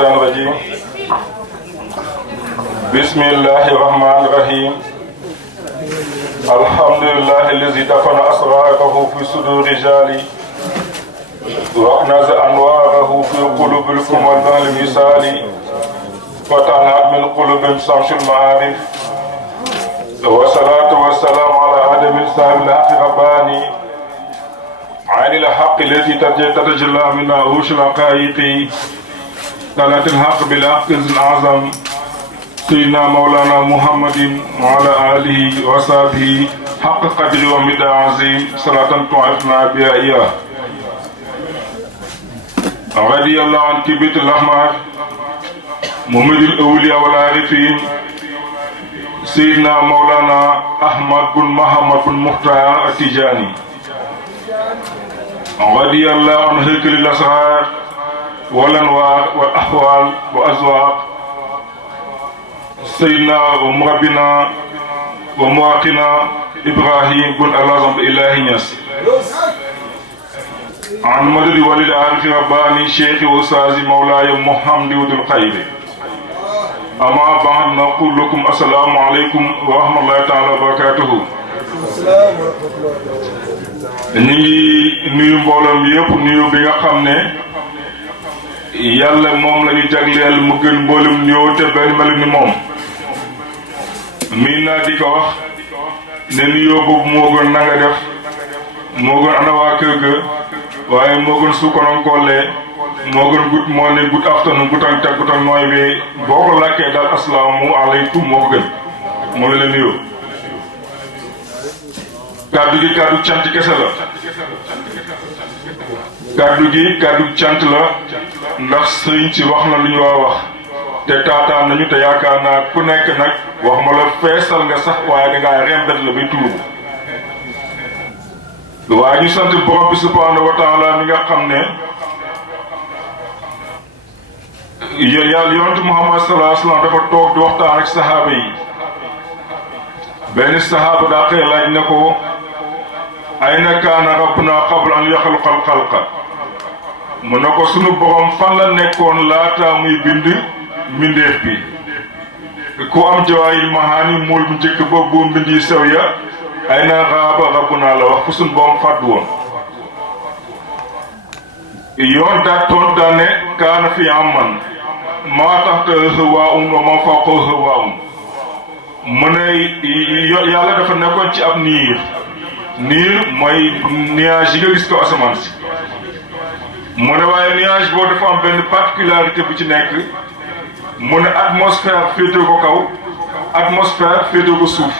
الرجيم بسم الله الرحمن الرحيم الحمد لله الذي دفن أسراره في صدور رجالي وأكنز أنواره في قلوب الكمل المثالي فتنهد من قلوب شمس المعارف والصلاة والسلام على آدم صاحب الحق رباني عين الحق التي تتجلى منها وش الحقائق طلعت الحق بالحق الأعظم سيدنا مولانا محمد وعلى آله وصحبه حق قدر ومدى عظيم صلاة تعرفنا بها إياه. رضي الله عن كبيت الأحمر محمد الأولياء والعارفين سيدنا مولانا أحمد بن محمد بن مختار التجاني. رضي الله عن هيكل الأسرار والأنوار والأحوال والأزواق سيدنا ومربنا ومواقنا إبراهيم بن الأعظم إلهي نياس عن مدد ولي العارف رباني شيخ وأستاذ مولاي محمد ود الخير. أما بعد نقول لكم السلام عليكم ورحمة الله تعالى وبركاته. ñi nuyu mbooloo yépp nuyu bi nga xam ne yàlla moom la ñu jagleel mu gën mboolum ñëw te benn melu ni moom miin naa di ko wax ne nuyoo boobu moo gën na nga def moo gën ana waa kër ga waaye moo gën sukkanonkoole moo gën gut moo ne gut aftanu gutan teg gutan nooy bi boo ko lakkee daal asalaamu aleykum moo ko gën moo la nuyoo kàddu gi kàddu cant kese la kàddu gi kàddu cant la ndax sëriñ si wax na lu ñu war a wax te taataan nañu te yaakaar naa ku nekk nag wax ma la feesal nga sax waaye dangaa rembet la bay tuuru waaye ñu sant borom bi subhanahu wa taala mi nga xam ne yàlla yonent Muhammad sallallahu alayhi wa sallam dafa toog di waxtaan ak sahaaba yi benn sahaaba daa xëy laaj ne ko ayna kaana rabbuna qabla an yaxluqa al-xalqa mu ne ko sunu borom fan la nekkoon laata muy bind mbindeef bi ku am jawaahirul mahaani mool bu njëkk ba bu mbind yi sew ya ayna raaba rabbuna la wax fu sunu borom fàddu woon yoon daa toon daa ne kaana fi amman maa taxta hawaa'un wa maa fawqa hawaa'un mu ne yàlla dafa nekkoon ci ab niir mooy nuage yi nga gis ko asamaan si mu ne waaye nuage boo dafa am benn particularité bu ci nekk mu ne atmosphère féete ko kaw atmosphère féete ko suuf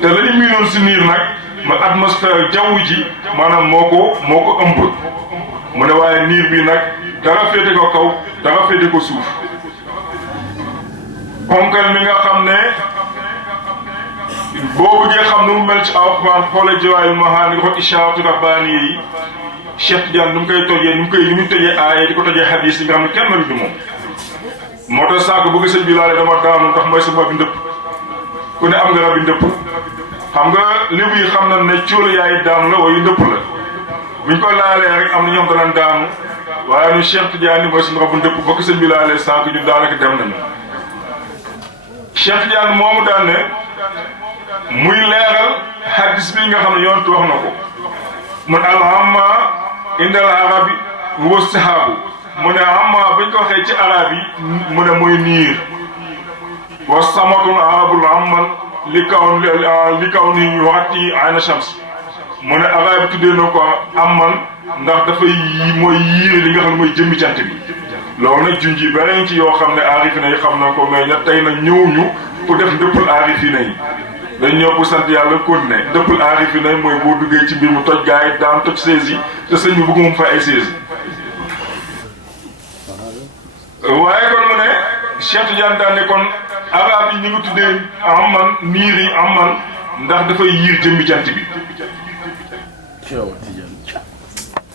te la ñu miinoon si niir nag ma atmosphère jaww ji maanaam moo ko ëmb mu ne waaye niir bi nag dara féete ko kaw dara féete ko suuf ponkal mi nga xam ne boo bëggee xam ne mu mel ci alxuraan xoole jawaahirul mahaani ko ishaaratu rabbaani yi Cheikh Tidiane nu mu koy tojee ni mu tojee aaya di ko tojee hadis yi nga xam ne kenn mënu moom moo tax saako bëgg sëñ bi laale dama daanu ndax mooy sama rabi ndëpp ku ne am nga rabi ndëpp xam nga lébu yi xam na ne cóolu yaay daanu la wayu ndëpp la buñ ko laalee rek am na ñoom danañ daanu waaye nu Cheikh Tidiane mooy sama rabu ndëpp bëgg sëñ bi laalee saako ñu daanaka dem nañu Cheikh Tidiane moomu daan ne muy leeral hadis bi nga xam ne yonent wax na ko mun al-amma indal arabi wa sahaabu mu ne amma bañ ko waxee ci arab yi mu ne muy niir wa samatun arabul amman li kaw ni waxati ayna shams mu ne arab yi tuddee na ko amman ndax dafay mooy yiire li nga xam ne mooy jëmmi jant bi loolu nag junji beneen ci yoo xam ne aarifina yi xam na ko mais ña tey nag ñëwuñu pour def ndëppul aarifina yi dañ ñëw pour sant yàlla continué ndëppul aarifina yi mooy boo duggee ci mbir mu toj gaa yi daan toj seize yi te sëñ bi bëgguma fa ay seize waaye kon mu ne Cheikh Tidiane daan ne kon arab yi ñu ngi tuddee amman niir yi amman ndax dafay yiir jëmmi jant bi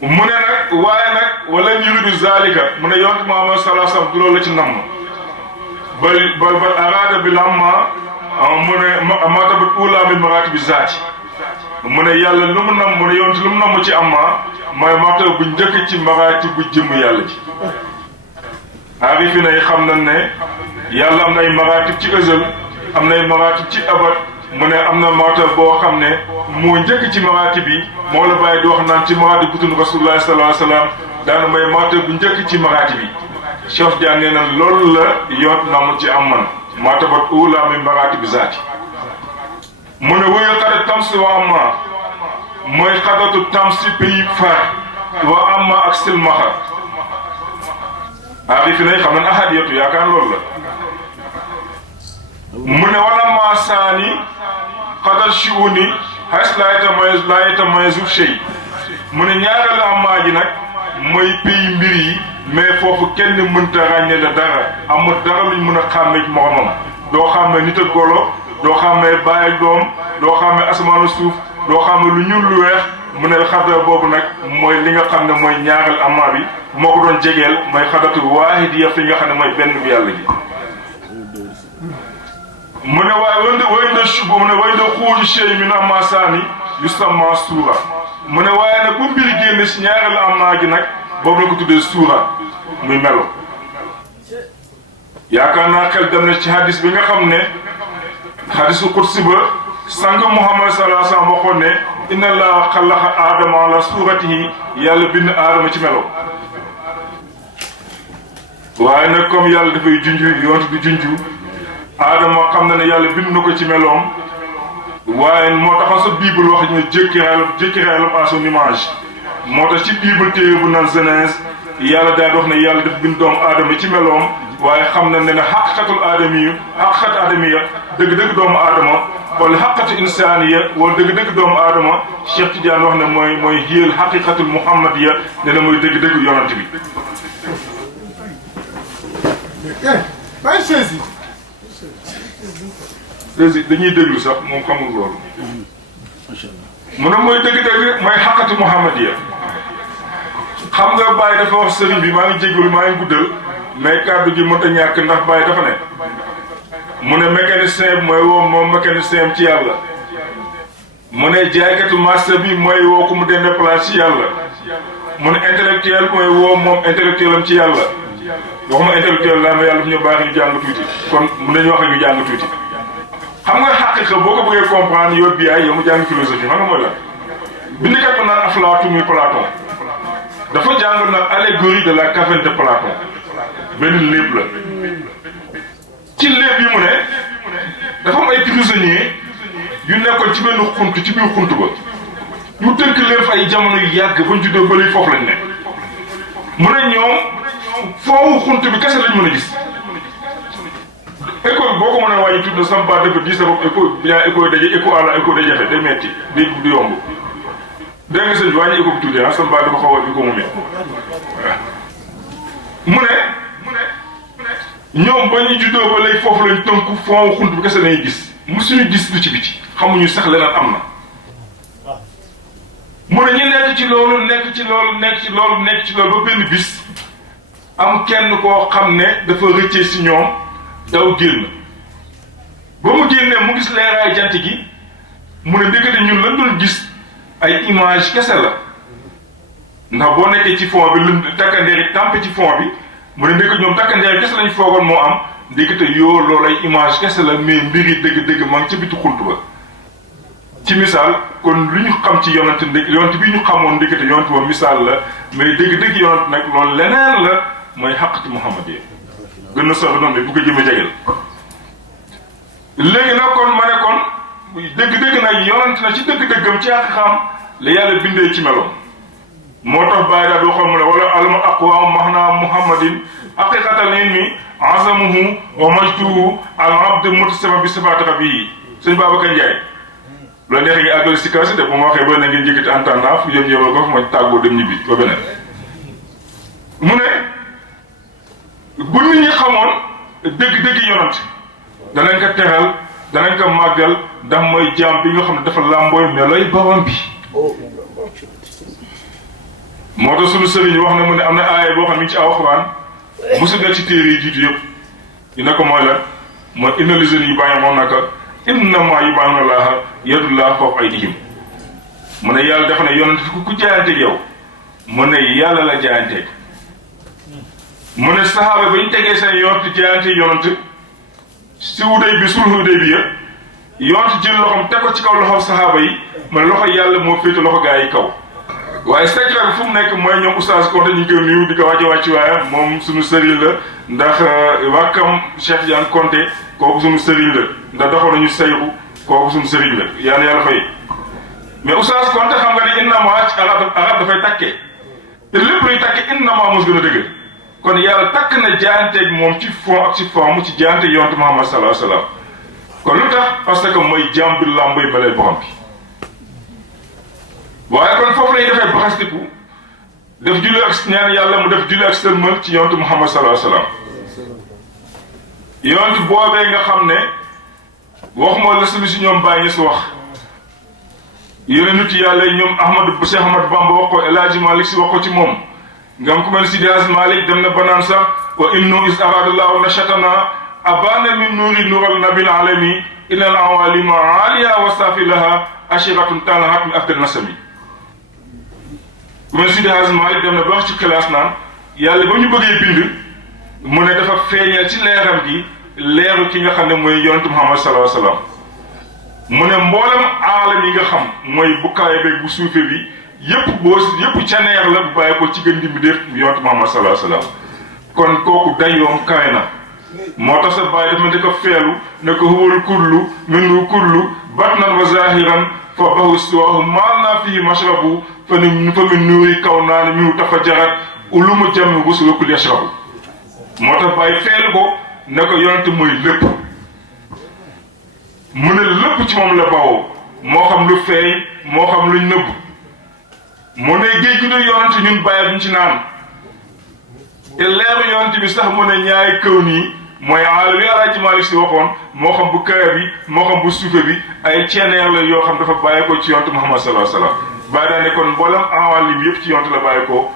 mu ne nag waaye nag wala yuridu zalika mu ne yonent Muhammad sallallahu alayhi wasallam du loolu la ci namm bal arada bil amma mu ne matabat ula min maratibi zaati mu ne yàlla lu mu nam mu ne yonent lu mu namm ci amma mooy martaba bu njëkk ci maraati bu jëmm yàlla ji aarifina yi xam nañ ne yàlla am na ay maratib ci ëzal am na ay maratib ci abad mu ne am na martaba boo xam ne moo njëkk ci maratib yi moo la bàyyi di wax naan ci maratib butun rasulullah sallallahu alayhi wasallam daana may martaba bu njëkk ci maratib yi Cheikh Diagne nee na loolu la yoot na mu ci am man martabat ula min maratib zaati mu ne wëya xada tamsi wa amma mooy xadatu tamsi pays far wa amma ak silmaxa aarifi nay xam nañ ahadiyatu yaakaar loolu la mu ne wala ma saani xadal shiuni xas laa yatamayazu shay mu ne ñaareel amaa ji nag mooy pays mbir yi mais foofu kenn mënta ràññee la dara amul dara luñ mën a xàmmee ci moromam doo xàmmee nit ak golo doo xàmmee baay ak doom doo xàmmee asamaanu suuf doo xàmmee lu ñuul lu weex mu ne xadara boobu nag mooy li nga xam ne mooy ñaareel amaa bi moo ko doon jegeel mooy xadatu waahidiya fi nga xam ne mooy benn bi yàlla gi mu ne waaye wënde suba mu ne wënde xuuju shay min amma saani yusamma suura mu ne waaye nag bu mbiri génne si ñaareelu amaa gi nag boobu la ko tuddee suura muy melo yaakaar naa xel dem na ci hadis bi nga xam ne hadisu qudsi ba sang Muhammad sallallahu alayhi wa sallam waxoon ne inna allaha xalaqa aadama ala suuratihi yàlla bind aadama ci melo waaye nag comme yàlla dafay junju yontu di junju aadama xam na ne yàlla bind na ko ci meloom waaye moo taxoon sa bible wax ñu jékki-réelam à son image moo tax ci bible téere bu naan Genèse yàlla daal di wax ne yàlla daf bind doomu aadama ci meloom waaye xam na ne ne xaqiqatul aadamiya dëgg-dëgg doomu aadama wala xaqatu insaaniya wala dëgg-dëgg doomu aadama Cheikh Tidiane wax ne mooy hiyal xaqiqatul muhammadiya ne na mooy dëgg-dëgg yonant bi dañuy déglu sax moom xamul loolu mu ne mooy dëgg-dëgg mooy xaqatu muhammadiya xam nga Baye dafa wax sëriñ bi maa ngi jégalu maa ngi guddal mais kàddu gi mënut a ñàkk ndax Baye dafa ne mu ne mécanicien bi mooy woo moom mécanicien ci yàlla mu ne jaaykatu marché bi mooy woo ku mu dende place ci yàlla mu ne intellectuel mooy woo moom intellectuel am ci yàlla waxuma intellectuel laa mais yàlla fu ñu baax ñu jàng tuuti kon mun nañu wax ñu jàng tuuti xam nga xaqiqa boo ko bëggee comprendre yow bi yow mu jàng philosophie xam nga mooy la bindikat ba naan Aflaatoon muy Platon dafa jàng nag allégorie de la caverne de Platon benn léeb la ci léeb yi mu ne dafa am ay prisonniers yu nekkoon ci benn xunt ci biir xunt ba ñu tënk leen fa ay jamono yu yàgg ba ñu juddoo ba léegi foofu lañ ne mu ne ñoom foofu xunt bi kese lañ mën a gis école boo ko mën a wàññi tudd na sama baat dafa diis sa bopp école bien école daje école àlla école day jafe day metti day du yomb dégg nga sëñ bi wàññi école bi tuuti ah sama baat dafa xaw a bi ko mu met mu ne ñoom ba ñu juddoo ba léegi foofu lañ tënku foofu xunt bi kese lañuy gis musuñu gis lu ci biti xamuñu sax leneen am na mu ne ñu nekk ci loolu nekk ci loolu ba benn bis am kenn koo xam ne dafa rëccee si ñoom daw génn ba mu génnee mu gis leeraay jant gi mu ne ndekete ñun lañ doon gis ay image kese la ndax boo nekkee ci fond bi lu takkandeeri tàmpe ci fond bi mu ne ndekete ñoom takkandeeri kese lañ foogoon moo am ndekete yoo loolu ay image kese la mais mbiri dëgg-dëgg maa ngi ca bitu xunt ba ci misaal kon lu ñu xam ci yonent bi ñu xamoon ndekete yonent ba misaal la mais dëgg-dëgg yonent nag loolu leneen la mooy xaqati Muhammad yi gën na soxla noonu bu ko jëmee jegel léegi nag kon ma ne kon dëgg-dëgg nag yonent na ci dëgg-dëggam ci àq xam la yàlla bindee ci meloom moo tax bàyyi daal waxoon mu ne wala alma aqwa mahna muhammadin haqiqatan ilmi azamuhu wa majtuhu al abd mutasaba bi sifati rabbihi sëñ Babacar Ndiaye loolu neexee ngi àggale si kaw si de bu ma waxee ba ne ngeen jëkkati en temps fu jëm ñëwal ko fu ma tàggoo dem ñibbi ba beneen mu ne bu nit ñi xamoon dëgg-dëgg yonent danañ ko teral danañ ko màggal ndax mooy jaam bi nga xam ne dafa làmbooy melooy borom bi moo tax suñu sëriñ wax na mu ne am na aaya boo xam ne mi ngi ci alxuraan mosu nekk ci téere yi jiitu yëpp dina ko mooy la mooy inna lazina yubayyi'unaka naka innamaa yubayyi'una llaaha yadullaahi fawqa aydihim mu ne yàlla dafa ne yonent fi ku jaayanteeg yow mu ne yàlla la jaayanteeg mu ne saxaaba ba ñu tegee seen yonent jaayante yonent si wuday bi sulhu wuday bi yonent jël loxoom teg ko ci kaw loxo saxaaba yi mu ne loxo yàlla moo féete loxo gaa yi kaw waaye secret bi fu mu nekk mooy ñoom oustaz Konté ñu ngi koy nuyu di ko wàcc waaye moom suñu sëriñ la ndax wàkkam Cheikh Tidiane Konté kooku suñu sëriñ la ndax doxoon nañu sayru kooku suñu sëriñ la yàlla fay mais oustaz Konté xam nga ni innama ci arab dafay takkee te lépp luy takke innama mos gën a dëgg kon yàlla takk na jaayanteeg moom ci fond ak ci forme ci jaayante yonent Muhammad sallallahu alayhi wa sallam kon lu tax parce que mooy jaam bi làmboy balay borom bi waaye kon foofu lay defee baxastiku def julli ak ñaan yàlla mu def julli ak sëlmal ci yonent Muhammad sallallahu alayhi wa sallam yonent boobee nga xam ne waxuma la sulu si ñoom bàyyi si wax yeneen nit yàlla ñoom Cheikh Ahmad Bamba wax ko El Hadji Malick si wax ko ci moom nga am ku mel Sidi Hadj Malick dem na banaan sax wa innu is aradallahu nashatana abana min nuuri nuural nabil alami inal awalima aliya wa safilaha ashiratun talahat min after nasami ku mel Sidi Hadj Malick dem na ba wax ci classe naan yàlla ba ñu bëggee bind mu ne dafa feeñal ci leeram gi leeru ki nga xam ne mooy yonent Muhammad sallallahu alayhi wa sallam mu ne mboolem aalam yi nga xam mooy bu kawe beeg bu suufe bi yëpp caneer la bu bàyyi ko ci gën di mi def yonent Muhammad sallallahu alayhi wa sallam kon kooku dayoom kawe na moo tax sa bàyyi dafa ne ko feelu ne ko huwal kullu minhu kullu batnan wa zahiran fa bahu siwahu maal naa fii mashrabu fa min nuuri kaw naa ne minhu tafajjarat ulumu jami rusulu kulli yashrabu moo tax bàyyi feelu ko ne ko yonent mooy lépp mu ne lépp ci moom la bawoo moo xam lu feeñ moo xam luñ nëbb mu ne géej gi du yonent ñun bàyyi duñ ci naan te leeru yonent bi sax mu ne ñaari kaw nii mooy aala bi Alaaji Maalik Si waxoon moo xam bu kawe bi moo xam bu suufe bi ay ceeneer la yoo xam dafa bàyyi ko ci yonent Muhammad sallallahu alayhi wa sallam bàyyi daa ne kon mboolem awalim yëpp ci yonent la bàyyi ko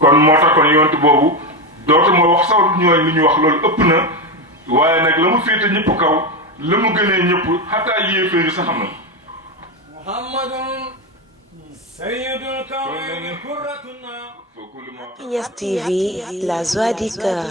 kon moo tax kon yonent boobu dootuma wax sax ñooy li ñu wax loolu ëpp na waaye nag la mu féete ñëpp kaw la mu gënee ñëpp xataa yéeféeri sax xam na Yes TV, la joie du cœur.